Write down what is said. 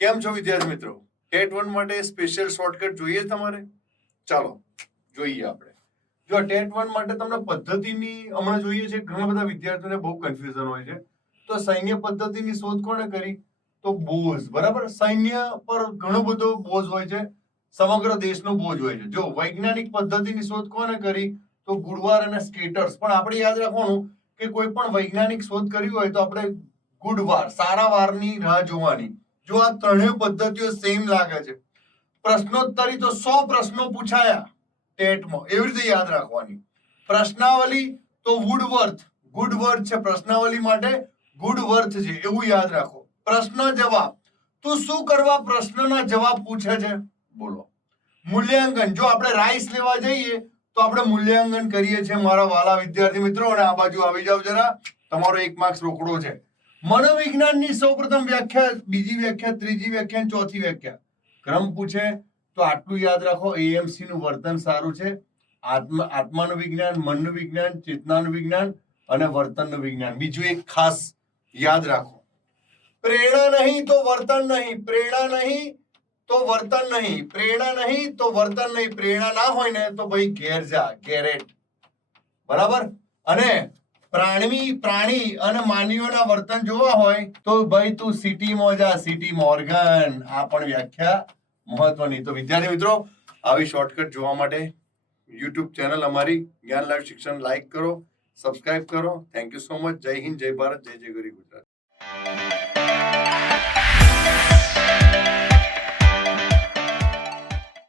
કેમ છો વિદ્યાર્થી મિત્રો? ટેટ 1 માટે સ્પેશિયલ શોર્ટકટ જોઈએ તમારે? ચાલો જોઈએ આપણે. જો ટેટ 1 માટે તમને પદ્ધતિની હમણાં જોઈએ છે, ઘણા બધા વિદ્યાર્થીઓને બહુ કન્ફ્યુઝન હોય છે. તો સૈન્ય પદ્ધતિની શોધ કોણે કરી? તો બોઝ. બરાબર, સૈન્ય પર ઘણો બધો બોઝ હોય છે, સમગ્ર દેશનો બોઝ હોય છે. જો વૈજ્ઞાનિક પદ્ધતિની શોધ કોણે કરી? તો ગુડવાર અને સ્કેટર્સ. પણ આપણે યાદ રાખવાનું કે કોઈ પણ વૈજ્ઞાનિક શોધ કરી હોય તો આપણે ગુડવાર, સારા વારની રાહ જોવાની. જો આ ત્રણેય પદ્ધતિઓ સેમ લાગે છે, પ્રશ્નોત્તરી તો 100 પ્રશ્નો પૂછાયા ટેટમાં, એવી રીતે યાદ રાખવાની. પ્રશ્નાવલી તો વુડવર્થ, ગુડવર્થ છે પ્રશ્નાવલી માટે, ગુડવર્થ છે, એવું યાદ રાખો. પ્રશ્ન જવાબ, તું શું કરવા પ્રશ્નના જવાબ પૂછે છે? બોલો. મૂલ્યાંકન, જો આપણે રાઈસ લેવા જઈએ તો આપણે મૂલ્યાંકન કરીએ છીએ મારા વાલા વિદ્યાર્થી મિત્રો. અને આ બાજુ આવી જાવ જરા, તમારો 1 માર્ક્સ રોકડો છે. મનોવિજ્ઞાનની સૌપ્રથમ વ્યાખ્યા, બીજી વ્યાખ્યા, ત્રીજી વ્યાખ્યા, ચોથી વ્યાખ્યા. ક્રમ પૂછે તો આટલું યાદ રાખો, એએમસી નું વર્તન સારું છે. આત્માનું વિજ્ઞાન, મનનું વિજ્ઞાન, ચેતનાનું વિજ્ઞાન અને વર્તનનું વિજ્ઞાન. બીજું એક ખાસ યાદ રાખો, પ્રેરણા નહીં તો વર્તન નહીં, પ્રેરણા નહીં તો વર્તન નહીં, પ્રેરણા નહીં તો વર્તન નહીં. પ્રેરણા ના હોય ને તો ભાઈ ઘેર જા, ઘેરેટ. બરાબર. અને પ્રાણી અને માનવીઓના વર્તન જોવા હોય તો ભાઈ તું સિટીમાં જા, સિટી મોર્ગન. આ પણ વ્યાખ્યા મહત્વની. તો વિદ્યાર્થી મિત્રો, આવી શોર્ટકટ જોવા માટે યુટ્યુબ ચેનલ અમારી જ્ઞાન લાઈવ શિક્ષણ લાઈક કરો, સબસ્ક્રાઇબ કરો. Thank you so much. જય હિન્દ, જય ભારત, જય જય ગરી ગુજરાત.